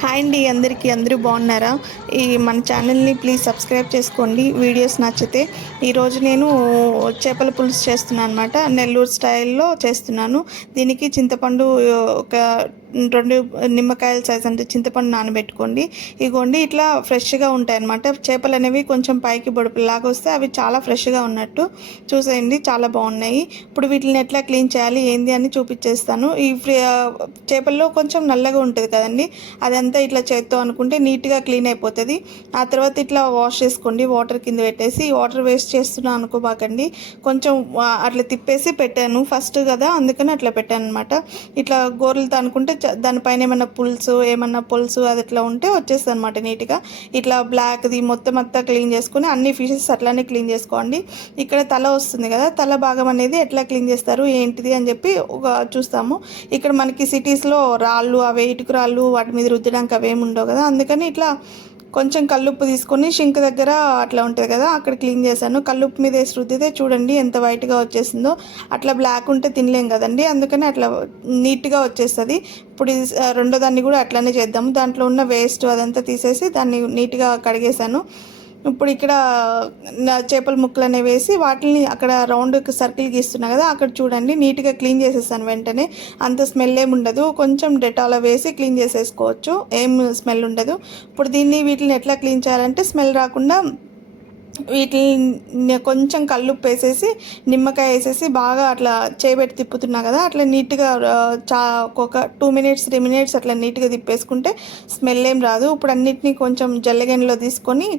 Hi అండి అందరికీ. అందరూ బాగున్నారా? మన ఛానల్ని ప్లీజ్ సబ్స్క్రైబ్ చేసుకోండి. వీడియోస్ నచ్చితే. ఈరోజు నేను చేపల పులుసు చేస్తున్నాను అనమాట. నెల్లూరు స్టైల్లో చేస్తున్నాను. దీనికి చింతపండు ఒక 2 నిమ్మకాయల సైజ్ అంటే చింతపండు నానబెట్టుకోండి. ఇగోండి ఇట్లా ఫ్రెష్గా ఉంటాయి అన్నమాట. చేపలు అనేవి కొంచెం పైకి బొడుపులాగా వస్తే అవి చాలా ఫ్రెష్గా ఉన్నట్టు చూసేయండి. చాలా బాగున్నాయి. ఇప్పుడు వీటిని ఎట్లా క్లీన్ చేయాలి ఏంది అని చూపించేస్తాను. చేపల్లో కొంచెం నల్లగా ఉంటుంది కదండి, అదంతా ఇట్లా చేత్తో అనుకుంటే నీట్గా క్లీన్ అయిపోతుంది. ఆ తర్వాత ఇట్లా వాష్ చేసుకోండి. వాటర్ కింద పెట్టేసి, వాటర్ వేస్ట్ చేస్తున్నా అనుకోబాకండి. కొంచెం అట్లా తిప్పేసి పెట్టాను ఫస్ట్ కదా, అందుకని అట్లా పెట్టాను అనమాట. ఇట్లా గోర్లతో అనుకుంటే దానిపైన ఏమన్నా పులుసు అది ఇట్లా ఉంటే వచ్చేస్తుంది అనమాట నీట్గా. ఇట్లా బ్లాక్ది మొత్తం అంతా క్లీన్ చేసుకుని అన్ని ఫిషెస్ అట్లానే క్లీన్ చేసుకోండి. ఇక్కడ తల వస్తుంది కదా, తల భాగం అనేది ఎట్లా క్లీన్ చేస్తారు ఏంటిది అని చెప్పి చూస్తాము. ఇక్కడ మనకి సిటీస్లో రాళ్ళు, అవి ఇటుకు రాళ్ళు, వాటి మీద రుద్దడానికి అవేమి ఉండవు కదా, అందుకని ఇట్లా కొంచెం కల్లుప్పు తీసుకొని షింక్ దగ్గర అట్లా ఉంటుంది కదా, అక్కడ క్లీన్ చేశాను. కల్లుప్పు మీద వేసి రుద్దితే చూడండి ఎంత వైట్గా వచ్చేసిందో. అట్లా బ్లాక్ ఉంటే తినలేం కదండి, అందుకని అట్లా నీట్గా వచ్చేస్తుంది. ఇప్పుడు రెండో దాన్ని కూడా అట్లానే చేద్దాము. దాంట్లో ఉన్న వేస్ట్ అదంతా తీసేసి దాన్ని నీట్గా కడిగేశాను. ఇప్పుడు ఇక్కడ చేపల ముక్కలు అనేవి వేసి వాటిని అక్కడ రౌండ్ సర్కిల్ గీస్తున్నా కదా, అక్కడ చూడండి నీట్గా క్లీన్ చేసేస్తాను వెంటనే. అంత స్మెల్ ఏమి ఉండదు. కొంచెం డెటాల్ వేసి క్లీన్ చేసేసుకోవచ్చు, ఏం స్మెల్ ఉండదు. ఇప్పుడు వీటిని ఎట్లా క్లీన్ చేయాలంటే స్మెల్ రాకుండా వీటిని కొంచెం కల్లుప్పు వేసేసి నిమ్మకాయ వేసేసి బాగా అట్లా చేయబెట్టి తిప్పుతున్నా కదా, అట్లా నీట్గా ఒక 2 మినిట్స్ 3 మినిట్స్ అట్లా నీట్గా తిప్పేసుకుంటే స్మెల్ ఏం రాదు. ఇప్పుడు అన్నిటినీ కొంచెం జల్లెగన్లో తీసుకొని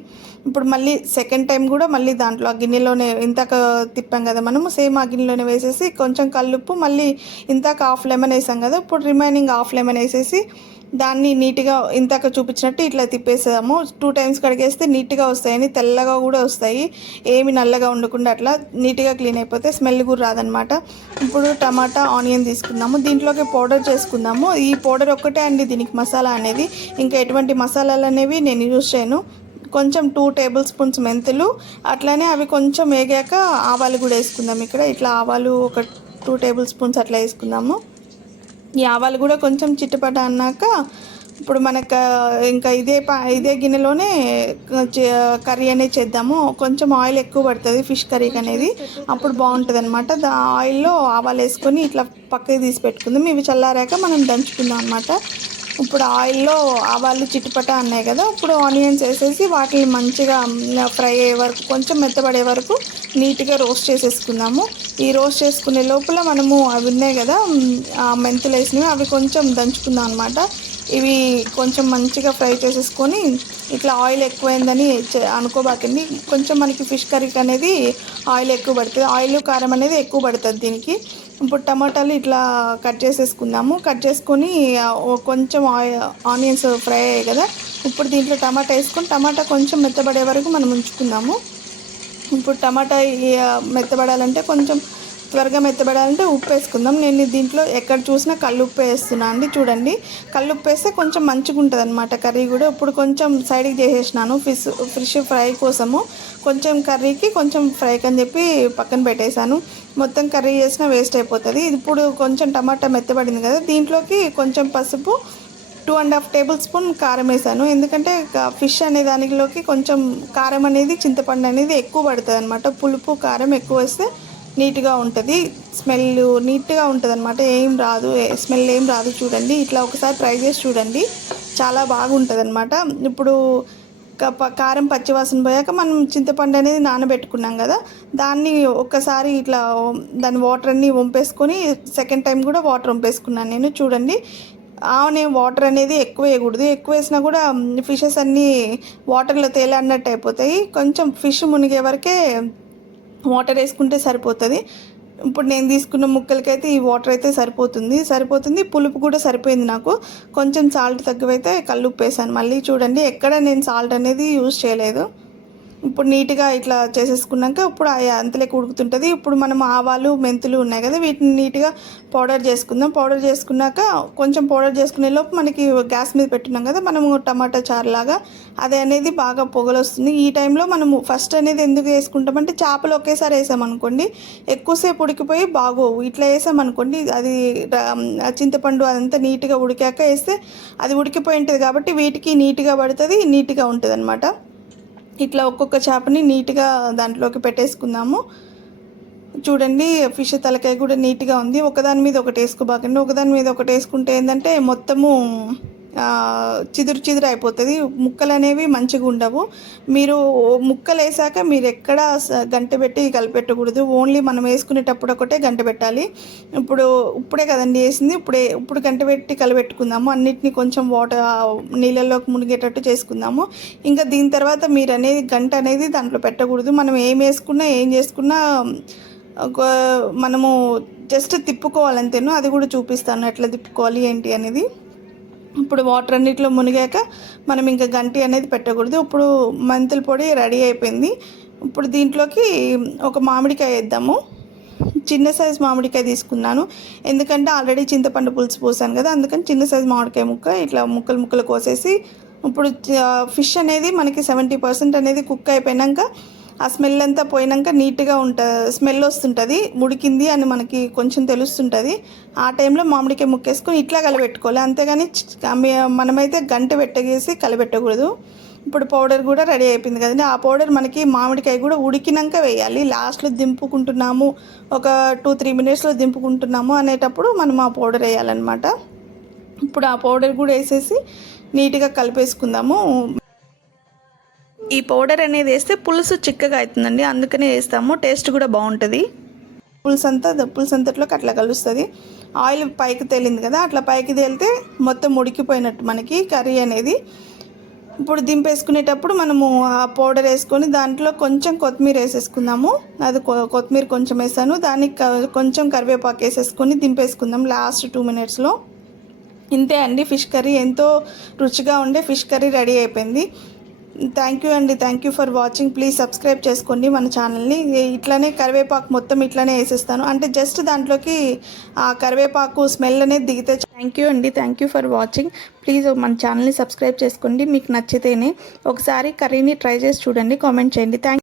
ఇప్పుడు మళ్ళీ సెకండ్ టైం కూడా మళ్ళీ దాంట్లో ఆ గిన్నెలోనే ఇంతాక తిప్పాం కదా మనము, సేమ్ ఆ గిన్నెలోనే వేసేసి కొంచెం కల్లుప్పు, మళ్ళీ ఇంతాక హాఫ్ లెమన్ వేసాం కదా, ఇప్పుడు రిమైనింగ్ హాఫ్ లెమన్ వేసేసి దాన్ని నీట్గా ఇంతాక చూపించినట్టు ఇట్లా తిప్పేసాము. 2 టైమ్స్ కడిగేస్తే నీట్గా వస్తాయని, తెల్లగా కూడా వస్తాయి, ఏమి నల్లగా ఉండకుండా అట్లా నీట్గా క్లీన్ అయిపోతే స్మెల్ కూడా రాదనమాట. ఇప్పుడు టమాటా, ఆనియన్ తీసుకుందాము. దీంట్లోకి పౌడర్ చేసుకుందాము. ఈ పౌడర్ ఒక్కటే అండి దీనికి మసాలా అనేది, ఇంకా ఎటువంటి మసాలాలు అనేవి నేను యూజ్ చేయను. కొంచెం 2 టేబుల్ స్పూన్స్ మెంతులు, అట్లానే అవి కొంచెం వేగాక ఆవాలు కూడా వేసుకుందాం. ఇక్కడ ఇట్లా ఆవాలు ఒక 2 టేబుల్ స్పూన్స్ అట్లా వేసుకుందాము. ఈ ఆవాలు కూడా కొంచెం చిట్టపట అన్నాక ఇప్పుడు మనకు ఇంకా ఇదే గిన్నెలోనే కర్రీ అనేది చేద్దాము. కొంచెం ఆయిల్ ఎక్కువ పడుతుంది ఫిష్ కర్రీకి అనేది, అప్పుడు బాగుంటుంది అనమాట. ఆయిల్లో ఆవాలు వేసుకొని ఇట్లా పక్కకి తీసి పెట్టుకుందాం. ఇవి చల్లారాక మనం దంచుకుందాం అనమాట. ఇప్పుడు ఆయిల్లో ఆవాలు చిట్టుపట అన్నాయి కదా, ఇప్పుడు ఆనియన్స్ వేసేసి వాటిని మంచిగా ఫ్రై అయ్యే వరకు, కొంచెం మెత్తబడే వరకు నీట్గా రోస్ట్ చేసేసుకుందాము. ఈ రోస్ట్ చేసుకునే లోపల మనము అవి ఉన్నాయి కదా మెంతులు వేసినవి, అవి కొంచెం దంచుకుందాం అనమాట. ఇవి కొంచెం మంచిగా ఫ్రై చేసేసుకొని, ఇట్లా ఆయిల్ ఎక్కువైందని అనుకోబాకండి. కొంచెం మనకి ఫిష్ కర్రీకి అనేది ఆయిల్ ఎక్కువ పడుతుంది, ఆయిల్ కారం అనేది ఎక్కువ పడుతుంది దీనికి. ఇప్పుడు టమాటాలు ఇట్లా కట్ చేసేసుకుందాము. కట్ చేసుకొని కొంచెం ఆనియన్స్ ఫ్రై అయ్యాయి కదా, ఇప్పుడు దీంట్లో టమాటా వేసుకొని టమాటా కొంచెం మెత్తబడే వరకు మనం ఉంచుకుందాము. ఇప్పుడు టమాటా మెత్తబడాలంటే, కొంచెం త్వరగా మెత్తబడాలంటే ఉప్పు వేసుకుందాం. నేను దీంట్లో ఎక్కడ చూసినా కల్లుప్పు వేస్తున్నాను అండి. చూడండి, కల్లుప్పు వేస్తే కొంచెం మంచిగా ఉంటుంది అనమాట కర్రీ కూడా. ఇప్పుడు కొంచెం సైడ్కి చేసేసినాను ఫిష్ ఫ్రై కోసము, కొంచెం కర్రీకి కొంచెం ఫ్రైకి అని చెప్పి పక్కన పెట్టేశాను. మొత్తం కర్రీ చేసినా వేస్ట్ అయిపోతుంది. ఇప్పుడు కొంచెం టమాటా మెత్తబడింది కదా, దీంట్లోకి కొంచెం పసుపు, 2.5 టేబుల్ స్పూన్ కారం వేసాను. ఎందుకంటే ఫిష్ అనే దానిలోకి కొంచెం కారం అనేది, చింతపండు అనేది ఎక్కువ పడుతుంది అనమాట. పులుపు కారం ఎక్కువ వేస్తే నీట్గా ఉంటుంది, స్మెల్ నీట్గా ఉంటుంది అనమాట. స్మెల్ ఏం రాదు. చూడండి, ఇట్లా ఒకసారి ట్రై చేసి చూడండి, చాలా బాగుంటుంది అనమాట. ఇప్పుడు కారం పచ్చివాసన పోయాక మనం చింతపండు అనేది నానబెట్టుకున్నాం కదా, దాన్ని ఒక్కసారి ఇట్లా దాని వాటర్ అన్నీ వంపేసుకొని సెకండ్ టైం కూడా వాటర్ వంపేసుకున్నాను నేను. చూడండి, నేను వాటర్ అనేది ఎక్కువ వేయకూడదు, ఎక్కువ వేసినా కూడా ఫిషెస్ అన్నీ వాటర్లో తేలన్నట్టు అయిపోతాయి. కొంచెం ఫిష్ మునిగే వరకే వాటర్ వేసుకుంటే సరిపోతుంది. ఇప్పుడు నేను తీసుకున్న ముక్కలకైతే ఈ వాటర్ అయితే సరిపోతుంది. పులుపు కూడా సరిపోయింది నాకు. కొంచెం సాల్ట్ తక్కువైతే కల్లుప్పు వేసాను మళ్ళీ. చూడండి, ఎక్కడ నేను సాల్ట్ అనేది యూజ్ చేయలేదు. ఇప్పుడు నీట్గా ఇట్లా చేసేసుకున్నాక ఇప్పుడు అంతలోకి ఉడుకుతుంటుంది. ఇప్పుడు మనం ఆవాలు మెంతులు ఉన్నాయి కదా, వీటిని నీట్గా పౌడర్ చేసుకుందాం. పౌడర్ చేసుకున్నాక కొంచెం పౌడర్ చేసుకునే లోపు మనకి గ్యాస్ మీద పెట్టున్నాం కదా మనము టమాటా చారులాగా, అది అనేది బాగా పొగలు వస్తుంది. ఈ టైంలో మనము ఫస్ట్ అనేది ఎందుకు వేసుకుంటామంటే చేపలు ఒకేసారి వేసామనుకోండి ఎక్కువసేపు ఉడికిపోయి బాగోవు. ఇట్లా వేసామనుకోండి అది చింతపండు అదంతా నీట్గా ఉడికాక వేస్తే అది ఉడికిపోయి ఉంటుంది కాబట్టి వీటికి నీట్గా పడుతుంది, నీట్గా ఉంటుంది అనమాట. ఇట్లా ఒక్కొక్క చేపని నీట్గా దాంట్లోకి పెట్టేసుకుందాము. చూడండి ఫిష్ తలకాయ కూడా నీట్గా ఉంది. ఒకదాని మీద ఒకటి వేసుకోబాకండి. ఒకదాని మీద ఒకటి వేసుకుంటే ఏంటంటే మొత్తము చిదురు అయిపోతుంది, ముక్కలు అనేవి మంచిగా ఉండవు. మీరు ముక్కలు వేసాక మీరు ఎక్కడ గంట పెట్టి కలిపెట్టకూడదు. ఓన్లీ మనం వేసుకునేటప్పుడు ఒకటే గంట పెట్టాలి. ఇప్పుడే కదండి వేసింది, ఇప్పుడు గంట పెట్టి కలిపెట్టుకుందాము. అన్నిటినీ కొంచెం వాటర్ నీళ్ళల్లోకి మునిగేటట్టు చేసుకుందాము. ఇంకా దీని తర్వాత మీరు అనేది గంట అనేది దాంట్లో పెట్టకూడదు. మనం ఏం వేసుకున్నా ఏం చేసుకున్నా మనము జస్ట్ తిప్పుకోవాలంతేను. అది కూడా చూపిస్తాను ఎట్లా తిప్పుకోవాలి ఏంటి అనేది. ఇప్పుడు వాటర్ అన్నిటిలో మునిగాక మనం ఇంకా గంటి అనేది పెట్టకూడదు. ఇప్పుడు మెంతుల పొడి రెడీ అయిపోయింది. ఇప్పుడు దీంట్లోకి ఒక మామిడికాయ వేద్దాము. చిన్న సైజు మామిడికాయ తీసుకున్నాను, ఎందుకంటే ఆల్రెడీ చింతపండు పులుసు పోసాను కదా, అందుకని చిన్న సైజు మామిడికాయ ముక్క ఇట్లా ముక్కలు కోసేసి ఇప్పుడు ఫిష్ అనేది మనకి 70% అనేది కుక్ అయిపోయినాక ఆ స్మెల్ అంతా పోయినాక నీట్గా స్మెల్ వస్తుంటుంది, ఉడికింది అని మనకి కొంచెం తెలుస్తుంటుంది. ఆ టైంలో మామిడికాయ ముక్కేసుకొని ఇట్లా కలిపెట్టుకోవాలి, అంతేగాని మనమైతే గంట పెట్టగేసి కలిపెట్టకూడదు. ఇప్పుడు పౌడర్ కూడా రెడీ అయిపోయింది కదండి. ఆ పౌడర్ మనకి మామిడికాయ కూడా ఉడికినాక వేయాలి. లాస్ట్లో దింపుకుంటున్నాము, ఒక 2-3 మినిట్స్లో దింపుకుంటున్నాము అనేటప్పుడు మనం ఆ పౌడర్ వేయాలన్నమాట. ఇప్పుడు ఆ పౌడర్ కూడా వేసేసి నీట్గా కలిపేసుకుందాము. ఈ పౌడర్ అనేది వేస్తే పులుసు చిక్కగా అవుతుందండి, అందుకనే వేస్తాము. టేస్ట్ కూడా బాగుంటుంది. పులుసు అంతట్లోకి అట్లా కలుస్తుంది. ఆయిల్ పైకి తేలింది కదా, అట్లా పైకి తేలితే మొత్తం ఉడికిపోయినట్టు మనకి కర్రీ అనేది. ఇప్పుడు దింపేసుకునేటప్పుడు మనము ఆ పౌడర్ వేసుకొని దాంట్లో కొంచెం కొత్తిమీర వేసేసుకుందాము. అది కొత్తిమీర కొంచెం వేసాను, దానికి కొంచెం కరివేపాకు వేసేసుకొని దింపేసుకుందాం లాస్ట్ 2 మినిట్స్లో. ఇంతే అండి, ఫిష్ కర్రీ ఎంతో రుచిగా ఉండే ఫిష్ కర్రీ రెడీ అయిపోయింది. థ్యాంక్ యూ అండి, thank you for watching. Please subscribe చేసుకోండి మన ఛానల్ని. ఇట్లానే కరివేపాకు మొత్తం ఇట్లానే వేసేస్తాను, అంటే జస్ట్ దాంట్లోకి ఆ కరివేపాకు స్మెల్ అనేది దిగితే. థ్యాంక్ యూ అండి, thank you for watching. Please మన ఛానల్ని సబ్స్క్రైబ్ చేసుకోండి. మీకు నచ్చితేనే ఒకసారి కర్రీని ట్రై చేసి చూడండి, కామెంట్ చేయండి. థ్యాంక్